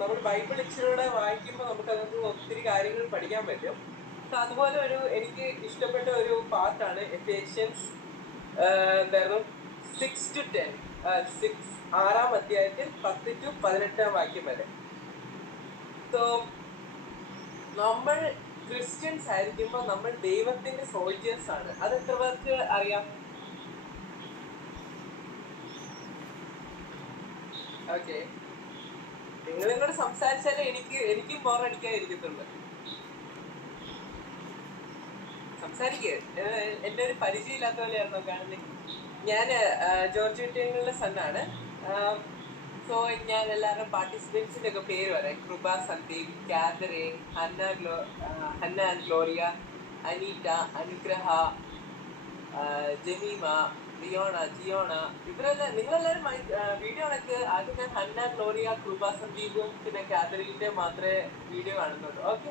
നമ്മൾ ബൈബിൾ ഇച്ചിരൂടെ വായിക്കുമ്പോൾ നമുക്ക് അതിനകത്ത് ഒത്തിരി കാര്യങ്ങൾ പഠിക്കാൻ പറ്റും. അതുപോലെ എനിക്ക് ഇഷ്ടപ്പെട്ട ഒരു പാർട്ടാണ് എഫേഷ്യൻസ് എന്തായിരുന്നു 6-10 6 അധ്യായത്തിൽ 10-18 വാക്യം വരെ. സോ നമ്മൾ ക്രിസ്ത്യൻസ് ആയിരിക്കുമ്പോൾ നമ്മൾ ദൈവത്തിന്റെ സോൾജേഴ്സ് ആണ്. അത് എത്ര പേർക്ക് അറിയാം? ഓക്കെ, നിങ്ങൾ ഇങ്ങോട്ട് സംസാരിച്ചാലേ എനിക്കും ബോറടിക്കാതിരിക്കത്തുള്ളൂ. സംസാരിക്കുക. എന്റെ ഒരു പരിചയമില്ലാത്ത പോലെയായിരുന്നോ കാണുന്നത്? ഞാൻ ജോർജ് വിറ്റിയങ്ങളുടെ സണ്ണാണ്. സോ ഞാൻ എല്ലാവരും പാർട്ടിസിപ്പൻസിന്റെ ഒക്കെ പേര് പറയാം. Kripa, Sandeep, Catherine, Hannah and Gloria, Aneeta, Anugraha, Jemima, ജിയോണ, ഇവരെല്ലാം നിങ്ങളെല്ലാവരും വീഡിയോ കണക്ക് ആദ്യം ഞാൻ ഹന്ന, ഗ്ലോറിയ, കൃപ, സന്ദീപും പിന്നെ കാതറിന്റെ മാത്രമേ വീഡിയോ കാണുന്നുള്ളൂ. ഓക്കെ,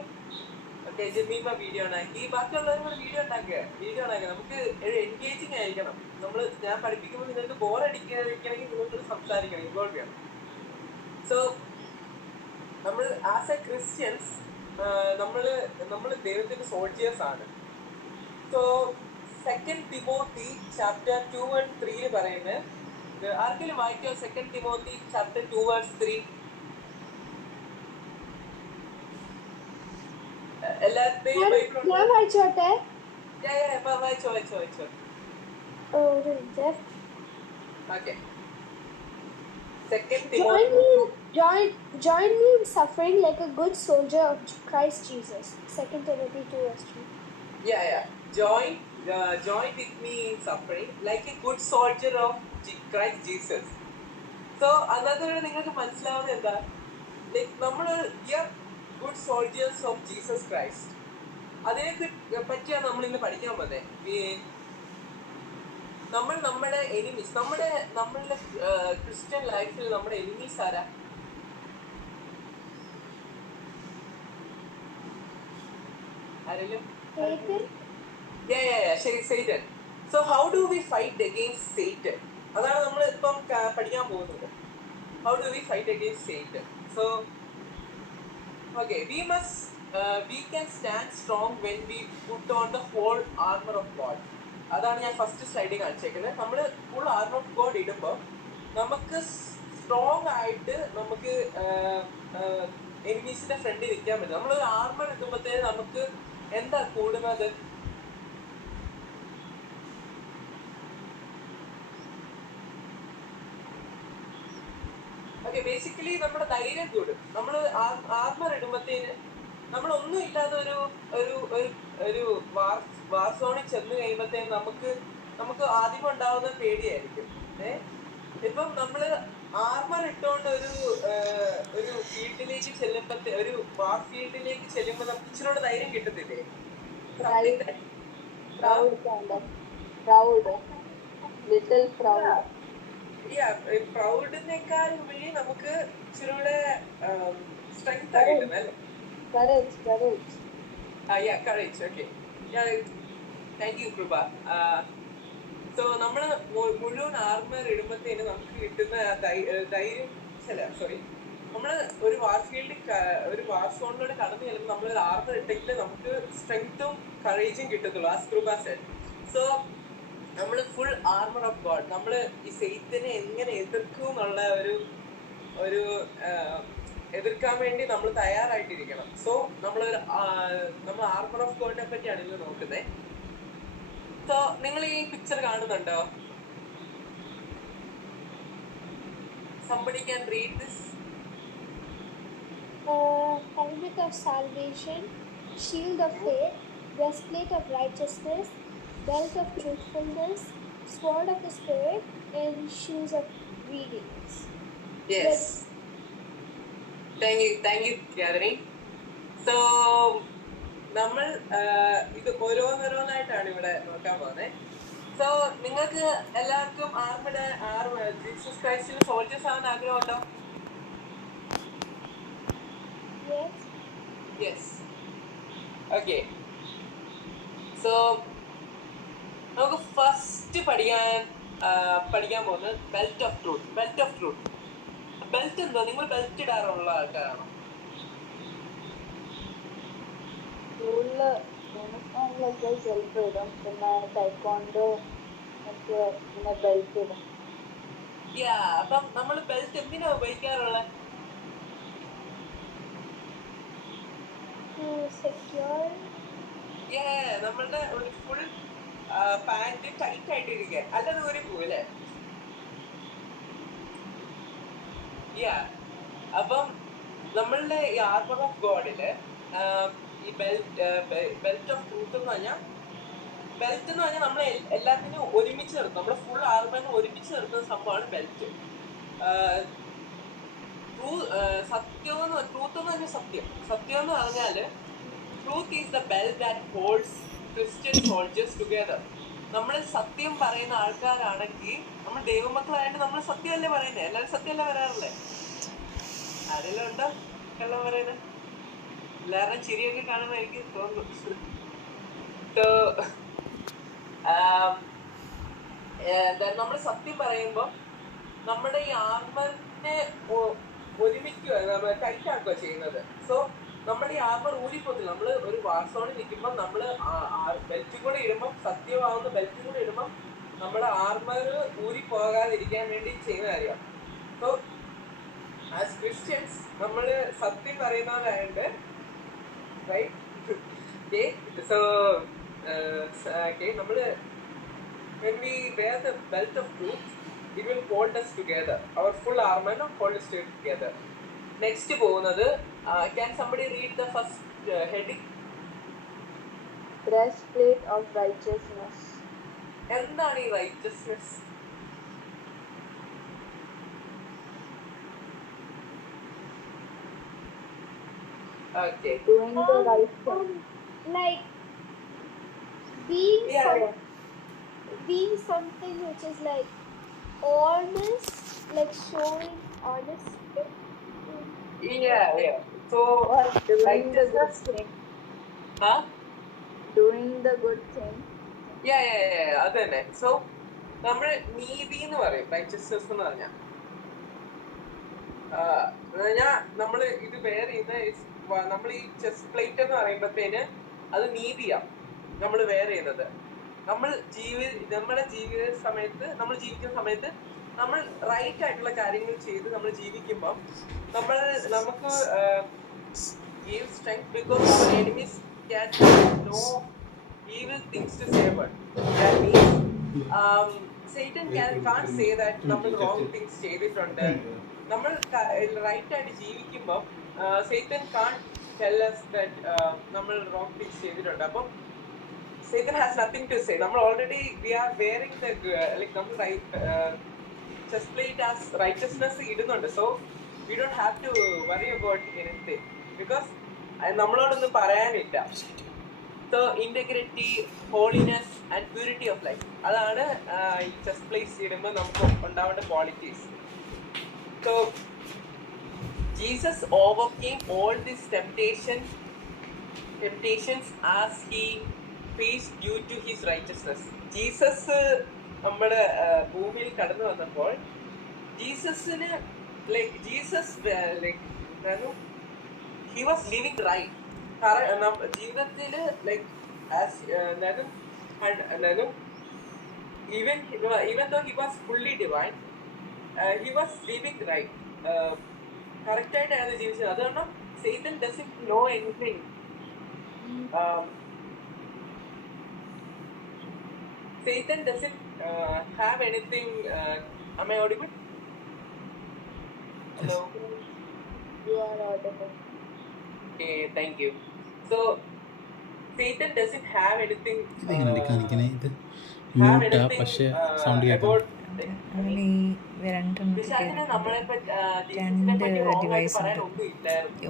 ജമീമ വീഡിയോ ഉണ്ടാക്കി, ബാക്കിയുള്ളവരും കൂടെ വീഡിയോ ഉണ്ടാക്കുക. നമുക്ക് എൻഗേജിങ് ആയിരിക്കണം. ഞാൻ പഠിപ്പിക്കുമ്പോൾ നിങ്ങൾക്ക് ബോർ അടിക്കാതിരിക്കണമെങ്കിൽ നിങ്ങൾക്ക് സംസാരിക്കണം, ഇൻവോൾവ് ചെയ്യണം. സോ നമ്മൾ ആസ് എ ക്രിസ്ത്യൻസ് നമ്മള് ദൈവത്തിന്റെ സോൾജിയേഴ്സ് ആണ്. സോ 2 തിമോത്തി chapter 2 and 3 പറയുന്നത് ആർക്കെങ്കിലും വായിക്കോ? 2 തിമോത്തി chapter 2 verse 3. എല്ലാവരുടെയും വായിച്ചോട്ടെ. വായിച്ചോ. Okay. Join me in suffering like a good soldier of Christ Jesus. 2 Timothy 2 verse 3. Join with me in suffering like a good soldier of Christ Jesus. So another നിങ്ങൾക്ക് മനസ്സിലാവുന്നത് എന്താ? നമ്മൾ good soldiers of Jesus Christ. അതിനെ പറ്റിയാണ് നമ്മൾ ഇന്ന് പഠിക്കാൻ പോകുന്നത്. നമ്മുടെ എനിമീസ്, നമ്മളുടെ ക്രിസ്ത്യൻ ലൈഫിൽ നമ്മുടെ എനിമീസ് ആരാ? ആരെങ്കിലും? Satan. So how do we fight against Satan? അതാണ് നമ്മൾ ഇപ്പം പഠിക്കാൻ പോകുന്നത്. How do we fight against Satan? So okay, we can stand strong when we put on the whole armor of God. അതാണ് ഞാൻ ഫസ്റ്റ് സ്ലൈഡിൽ കാണിച്ചേക്കുന്നത്. നമ്മൾ ഫുൾ ആർമർ ഓഫ് ഗോഡ് ഇടുമ്പോൾ നമുക്ക് സ്ട്രോങ് ആയിട്ട് നമുക്ക് എനിമീസിന്റെ ഫ്രണ്ടിൽ നിൽക്കാൻ പറ്റും. നമ്മളൊരു ആർമർ ഇടുമ്പോഴത്തേന് നമുക്ക് എന്താ കൂടുന്നത്? ഓക്കെ, ബേസിക്കലി നമ്മുടെ ധൈര്യം കൂടും. നമ്മൾ ആർമർ ഇടുമ്പോഴത്തേന് നമ്മളൊന്നും ഇല്ലാതെ ഒരു വാർ സോണിൽ ചെന്ന് കഴിയുമ്പോഴത്തേന് നമുക്ക് ആദ്യം ഉണ്ടാവുന്ന പേടിയായിരിക്കും. ഇപ്പം നമ്മള് ആർമർ ഇട്ടുകൊണ്ട് ഒരു ഫീൽഡിലേക്ക് ഒരു വാർ ഫീൽഡിലേക്ക് ചെല്ലുമ്പോൾ നമുക്ക് ഇച്ചിരി ധൈര്യം കിട്ടത്തില്ലേ? പ്രൗഡിനേക്കാൾ ഉപരി നമുക്ക് ഇച്ചിരൂടെ strength കിട്ടുന്നല്ലേ? courage. Okay, thank you Krupa. So നമ്മള് മുഴുവൻ ആർമർ ഇടുമ്പോഴത്തേന് നമുക്ക് കിട്ടുന്ന ധൈര്യം, നമ്മള് ഒരു വാർ ഫീൽഡിൽ ഒരു വാർ സോണിലൂടെ കടന്നു ചെല്ലുമ്പോൾ നമ്മളൊരു ആർമർ ഇട്ടെങ്കിൽ നമുക്ക് സ്ട്രെങ്ത്തും കറേജും കിട്ടത്തുള്ളൂ. As Krupa said. So നമ്മള് ഫുൾ ആർമർ ഓഫ് ഗോഡ്, നമ്മള് ഈ സെയ്ത്തിനെ എങ്ങനെ എതിർക്കും എന്നുള്ള ഒരു എതിർക്കാൻ വേണ്ടി നമ്മൾ തയ്യാറായിട്ടിരിക്കണം. സോ നമ്മൾ ആർമർ ഓഫ് ഗോഡിനെ പറ്റിയാണ് ഇന്ന് നോക്കുന്നത്. സോ നിങ്ങൾ ഈ പിക്ചർ കാണുന്നുണ്ടോ? Somebody can read this. Helmet of salvation, shield of faith, breastplate of righteousness, belt of truthfulness, sword of the spirit, and shoes of obedience. Yes. Thank you Catherine. So നമ്മൾ ഇത് ഓരോന്നായിട്ടാണ് ഇവിടെ നോക്കാൻ പോകുന്നത്. So നിങ്ങൾക്ക് എല്ലാവർക്കും Jesus ക്രൈസ്റ്റിൽ soldiers ആവാൻ ആഗ്രഹമുണ്ടോ? Yes. Okay, so നമുക്ക് ഫസ്റ്റ് പഠിക്കാൻ പോകുന്നത് ബെൽറ്റ് ഓഫ് ട്രൂത്ത്. ബെൽറ്റ് എന്തോ നിങ്ങൾ ബെൽറ്റ് ഇടാറുള്ള ആൾക്കാരാണോ? സ്കൂളില് യൂണിഫോമിലൊക്കെ ചിലപ്പോൾ ഇടും, പിന്നെ ടൈക്കോണ്ടോ ഒക്കെ പിന്നെ ബെൽറ്റ് ഇടും. അപ്പം നമ്മൾ ബെൽറ്റ് എന്തിനാ ഉപയോഗിക്കാറുള്ളത്? To secure. നമ്മളുടെ ഒരു ഫുൾ പാന്റ് ടൈറ്റ് ആയിട്ടിരിക്കാൻ, അല്ലാതെ ഊരി പോവില്ലേ? അപ്പം നമ്മളുടെ ഈ ആർമർ ഓഫ് ഗോഡില് ഈ ബെൽറ്റ് ഓഫ് ട്രൂത്ത് എന്ന് പറഞ്ഞാൽ നമ്മളെ എല്ലാത്തിനും ഒരുമിച്ച് നിർത്തും. നമ്മളെ ഫുൾ ആർമറിനെ ഒരുമിച്ച് നിർത്തുന്ന സംഭവമാണ് ബെൽറ്റ്. സത്യം എന്ന് പറഞ്ഞാൽ സത്യം എന്ന് പറഞ്ഞാല് truth is the bell that holds Christian soldiers together. നമ്മൾ സത്യം പറയുന്ന ആൾക്കാരാണെങ്കിൽ നമ്മൾ ദൈവമക്കളായിട്ട് നമ്മൾ സത്യമല്ലേ പറയുന്നത്? എല്ലാവരും സത്യമല്ലേ പറയാറില്ലേ? ആരെല്ലാം ഉണ്ടോ കള്ളം പറയുന്നത്? എല്ലാവരുടെയും ചിരിയൊക്കെ കാണുമ്പോൾ എനിക്ക് തോന്നുന്നു. നമ്മൾ സത്യം പറയുമ്പോ നമ്മുടെ ഈ ആർമറിനെ ഒരുമിക്കുക, ടൈറ്റ് ആക്കുക ചെയ്യുന്നത്. സോ നമ്മുടെ ഈ ആർമർ ഊരിപ്പോത്തില്ല. നമ്മൾ ഒരു വാർസോണിൽ നിൽക്കുമ്പോൾ നമ്മൾ ബെൽറ്റും കൂടെ ഇടുമ്പോൾ, സത്യമാവുന്ന ബെൽറ്റും കൂടെ ഇടുമ്പോൾ നമ്മുടെ ആർമർ ഊരി പോകാതിരിക്കാൻ വേണ്ടി ചെയ്യുന്ന കാര്യമാണ്. സോ ആസ് ക്രിസ്ത്യൻസ് നമ്മൾ സത്യം പറയുന്നവരായതുകൊണ്ട് നമ്മള് when we wear the belt of truth, it will hold us together. Our full armor will hold us together. Next പോകുന്നത്, can somebody read the first heading? Breastplate of righteousness. എന്താണ് ഈ righteousness? Okay. Doing the right thing. Like being something which is like honest, like showing honesty. So Doing the good thing. Doing the good thing. അത് തന്നെ. So നമ്മള് നീതി എന്ന് പറയും, righteousness എന്ന് പറഞ്ഞാൽ. നമ്മള് ഇത് വെയർ ചെയ്യുന്ന, നമ്മൾ ഈ ചെസ്റ്റ് പ്ലേറ്റ് എന്ന് പറയുമ്പോഴത്തേന് അത് നീതിയാണ് നമ്മൾ വെയർ ചെയ്യുന്നത്. നമ്മുടെ ജീവിക്കുന്ന സമയത്ത് നമ്മൾ റൈറ്റ് ആയിട്ടുള്ള കാര്യങ്ങൾ ചെയ്ത് നമ്മൾ ജീവിക്കുമ്പോൾ നമുക്ക് give strength because our enemies can no evil things to say about. That means Satan can't say that നമ്മൾ wrong things ചെയ്തിട്ടുണ്ട്. നമ്മൾ റൈറ്റ് ആയിട്ട് ജീവിക്കുമ്പോൾ Satan can't tell us that നമ്മൾ wrong things ചെയ്തിട്ടുണ്ട്. അപ്പം Satan has nothing to say. നമ്മൾ already we are wearing the നമ്മൾ chest plate as righteousness ഇടുന്നുണ്ട്. So we don't have to worry about anything because നമ്മളോടൊന്നും പറയാനില്ല. So integrity, holiness and purity of life, അതാണ് ഈ chest plate ഇടുമ്പോൾ നമുക്ക് ഉണ്ടാവേണ്ട qualities. So Jesus overcame all these temptations as he faced due to his righteousness. Jesus നമ്മുടെ ഭൂമിയിൽ കടന്നു വന്നപ്പോൾ ജീസസിന് he was living right. ജീവിതത്തില് even though he was fully divine, he was living right. Correct ആയിട്ടാണ് ജീവിച്ചത്. അതുകൊണ്ട് Satan doesn't know anything. Satan doesn't have anything. Am I audible? Hello. You are audible. Okay, thank you. So Satan doesn't have anything. About പിശാചിന് നമ്മളെ പറയാൻ ഒന്നും ഇല്ലായിരുന്നു.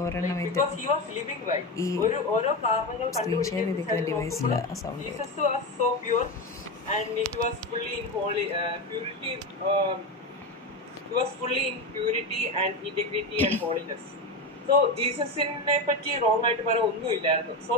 Because he was living right. ഓരോ കാരണങ്ങൾ കണ്ടുപിടിക്കാൻ Jesus was so pure and he was fully in purity. He was fully in purity and integrity and holiness. So ജീസസിനെ പറ്റി wrong ആയിട്ട് പറയാൻ ഒന്നും ഇല്ലായിരുന്നു. So